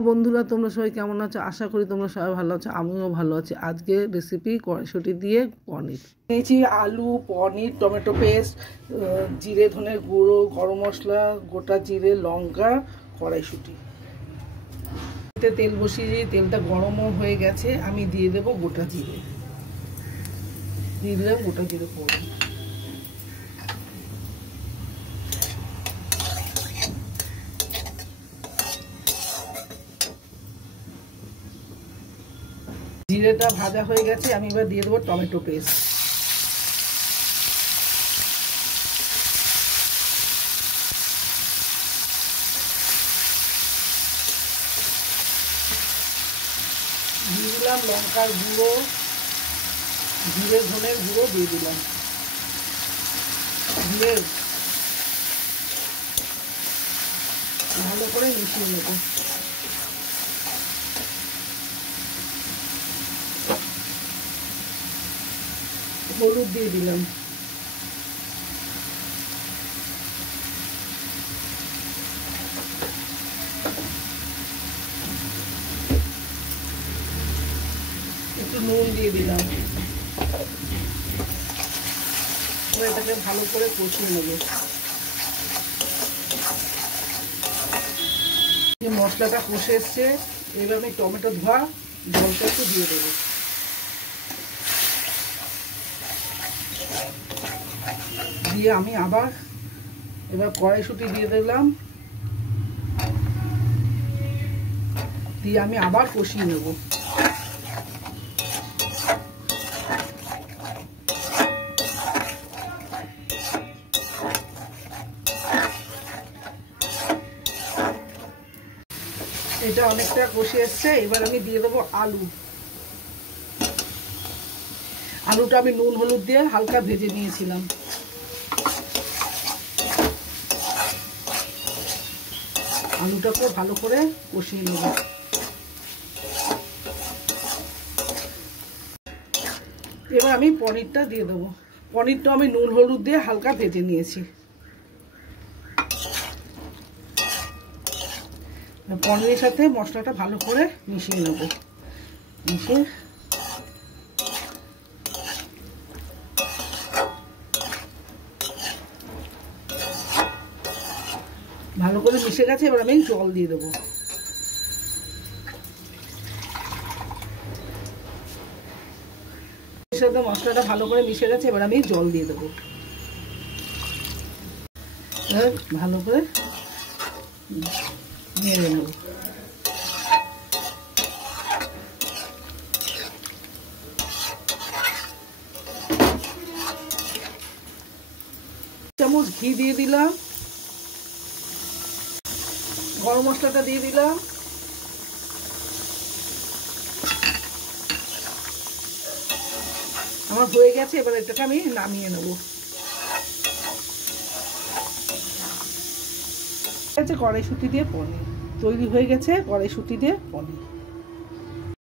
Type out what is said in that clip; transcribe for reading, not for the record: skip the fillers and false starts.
বন্ধুরা তোমরা সবাই কেমন আছো? আশা করি তোমরা সবাই ভালো আছো, আমিও ভালো আছি। আজকে রেসিপি কড়াইশুঁটি দিয়ে পনির। নিয়েছি আলু, পনির, টমেটো পেস্ট, জিরে ধনের গুঁড়ো, গরম মশলা, গোটা জিরে, লঙ্কা, কড়াইশুঁটি। তেল বসিয়ে তেলটা গরমও হয়ে গেছে, আমি দিয়ে দেবো গোটা জিরে। দিয়ে দিলাম গোটা জিরে ফোড়ন। জিরেটা ভাজা হয়ে গেছে, আমি এবার দিয়ে দেবো টমেটো পেস্ট। দিয়ে দিলাম লঙ্কার গুঁড়ো, জিরে ধনের গুঁড়ো দিয়ে দিলাম, দিয়ে ভালো করে মিশিয়ে নেব। হলুদ দিয়ে দিলাম, একটু নুন দিয়ে দিলাম। এটাকে ভালো করে কষিয়ে নেব। মশলাটা কষে এসছে, এবার আমি টমেটো ধোয়া জলটা একটু দিয়ে দেবো। দিয়ে আমি আবার এবার কড়াইশুঁটি দিয়ে দিলাম, দিয়ে আমি আবার কষিয়ে নেব। এটা অনেকটা কষে এসছে, এবার আমি দিয়ে দেবো আলু। আলুটা আমি নুন হলুদ দিয়ে হালকা ভেজে নিয়েছিলাম। আলুটাকে ভালো করে কষিয়ে নেব। এবার আমি পনিরটা দিয়ে দেবো। পনিরটা আমি নুন হলুদ দিয়ে হালকা ভেজে নিয়েছি। পনিরের সাথে মশলাটা ভালো করে মিশিয়ে নেব। মিশিয়ে ভালো করে মিশে গেছে, এবার আমি জল দিয়ে দেবো। এর সাথে মশলাটা ভালো করে মিশে গেছে, এবার আমি জল দিয়ে দেবো। ভালো করে নেড়ে নেব। চামচ ঘি দিয়ে দিলাম, গরম মশলাটা দিয়ে দিলাম, আমার হয়ে গেছে। এবার এটাকে আমি নামিয়ে নেব। কড়াইশুঁটি দিয়ে পনির তৈরি হয়ে গেছে। কড়াইশুঁটি দিয়ে পনির।